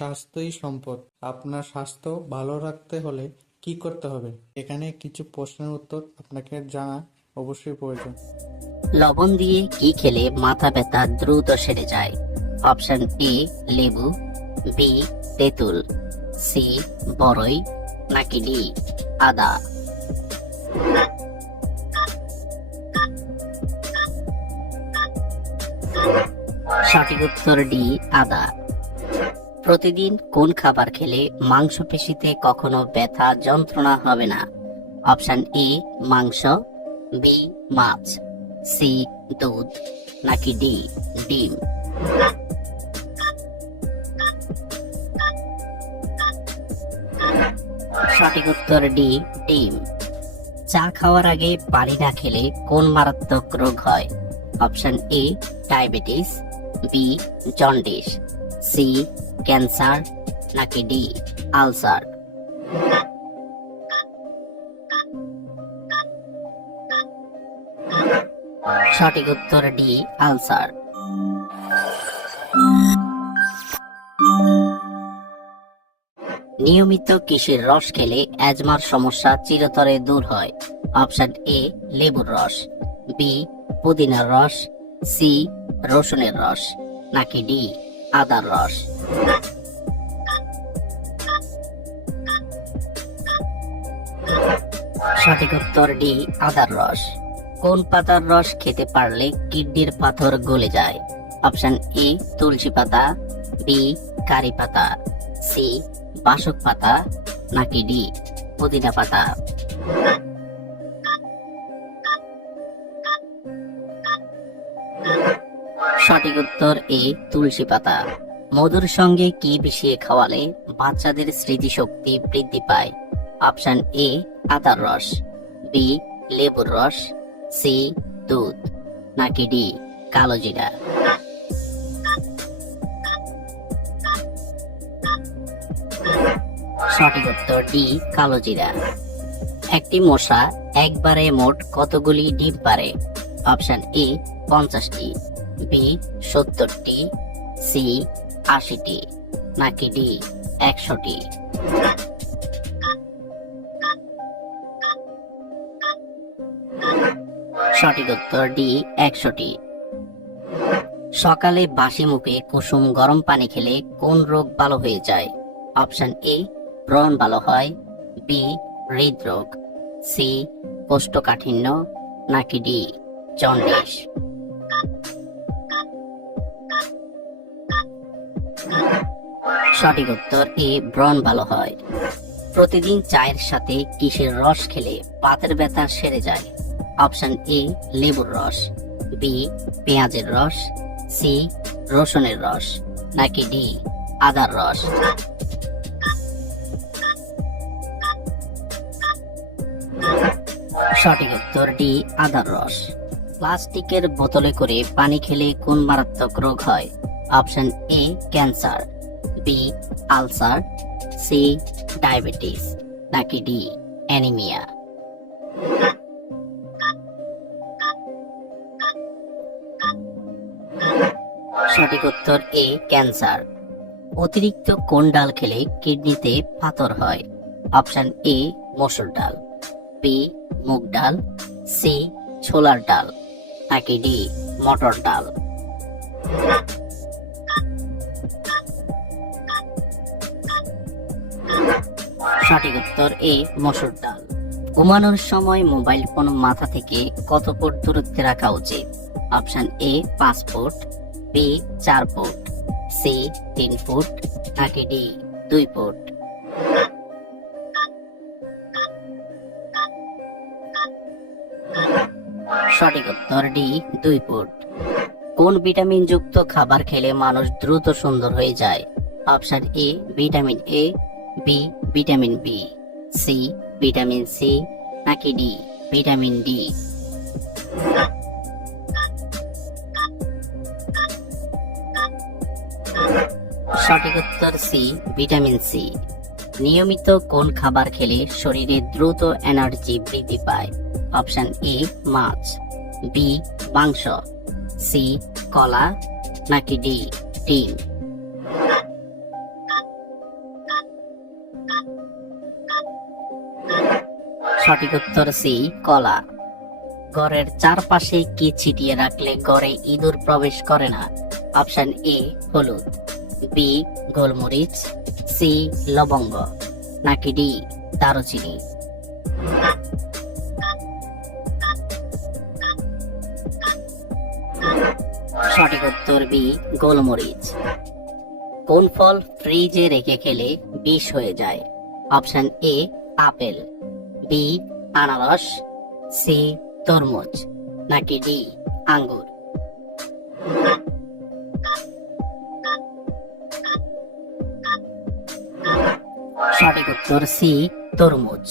স্বাস্থ্যই সম্পদ। আপনার স্বাস্থ্য ভালো রাখতে হলে কি করতে হবে? এখানে কিছু প্রশ্নের উত্তর আপনাকে জানা অবশ্যই প্রয়োজন। লবণ দিয়ে কি খেলে মাথা ব্যথা দ্রুত সেরে যায়? অপশন এ লেবু, বি তেঁতুল, সি বরই, নাকি ডি আদা? সঠিক উত্তর ডি আদা। প্রতিদিন কোন খাবার খেলে মাংসপেশিতে কখনো ব্যথা যন্ত্রণা হবে না? অপশন এ মাংস, বি মাছ, সি দুধ, নাকি ডি ডিম? সঠিক উত্তর ডি ডিম। চা খাওয়ার আগে পানি না খেলে কোন মারাত্মক রোগ হয়? Option A diabetes, B jaundice, C cancer, নাকি ডি আলসার? সঠিক উত্তর ডি আলসার। নিয়মিত কিসের রস খেলে অ্যাজমার সমস্যা চিরতরে দূর হয়? অপশন এ লেবুর রস, বি পুদিনার রস, সি রসুনের রস, নাকি ডি আদার রস? সঠিক উত্তর ডি আদার রস। কোন পাতার রস খেতে পারলে কিডনির পাথর গলে যায়? অপশন এ তুলসী পাতা, বি কারি পাতা, সি বাসক পাতা, নাকি ডি পুদিনা পাতা? সঠিক উত্তর এ তুলসী পাতা। মধুর সঙ্গে কি মিশিয়ে খাওয়ালে বাচ্চাদের স্মৃতিশক্তি বৃদ্ধি পায়? অপশন এ আদার রস, বি লেবুর রস, সি দুধ, নাকি ডি কালো জিরা? সঠিক উত্তর ডি কালো জিরা। একটি মশা একবারে মোট কতগুলি ডিম পারে? অপশন এ 50টি, বি 70টি, সি 80টি, নাকি ডি 100টি? সঠিক উত্তর ডি 100টি। সকালে বাসি মুখে কুসুম গরম পানি খেলে কোন রোগ ভালো হয়ে যায়? অপশন এ ব্রণ ভালো হয়, বি হৃদরোগ, সি কোষ্ঠকাঠিন্য, নাকি ডি জন্ডিস? সঠিক উত্তর এ ব্রণ ভালো হয়। প্রতিদিন চায়ের সাথে কিসের রস খেলে বাতের ব্যথা সেরে যায়? অপশন এ লেবুর রস, বি পেঁয়াজের রস, সি রসুনের রস, নাকি ডি আদার রস? সঠিক উত্তর ডি আদার রস। প্লাস্টিকের বোতলে করে পানি খেলে কোন মারাত্মক রোগ হয়? Option A cancer, B ulcer, C diabetes, নাকি ডি অ্যানিমিয়া? সঠিক উত্তর এ ক্যান্সার। অতিরিক্ত কোন ডাল খেলে কিডনিতে পাথর হয়? অপশন এ মসুর ডাল, বি মুগ ডাল, সি ছোলার ডাল, নাকি ডি মটর ডাল? সঠিক উত্তর এ মসুর ডাল। ঘুমানোর সময় মোবাইল ফোন মাথা থেকে কত ফুট দূরত্বে রাখা উচিত? Option A 5 foot, B 4 foot, C 3 foot, নাকি ডি 2 ফুট? সঠিক উত্তর ডি 2 ফুট। কোন ভিটামিন যুক্ত খাবার খেলে মানুষ দ্রুত সুন্দর হয়ে যায়? Option A vitamin A, B vitamin B, C vitamin C, নাকি ডি ভিটামিন ডি? সঠিক উত্তর সি ভিটামিন সি। নিয়মিত কোন খাবার খেলে শরীরে দ্রুত এনার্জি বৃদ্ধি পায়? অপশন এ মাছ, বি মাংস, সি কলা, নাকি ডি ডিম? সঠিক উত্তর সি, কলা। ঘরের চারপাশে কি ছিটিয়ে রাখলে ঘরে ইঁদুর প্রবেশ করে না? অপশন এ হলুদ, বি গোলমরিচ, সি লবঙ্গ, নাকি ডি দারুচিনি? সঠিক উত্তর বি গোলমরিচ। কোন ফল ফ্রিজে রেখে খেলে বিষ হয়ে যায়? অপশন এ আপেল, বি আনারস, সি তরমুজ, নাকি ডি আঙ্গুর? সঠিক উত্তর সি তরমুজ।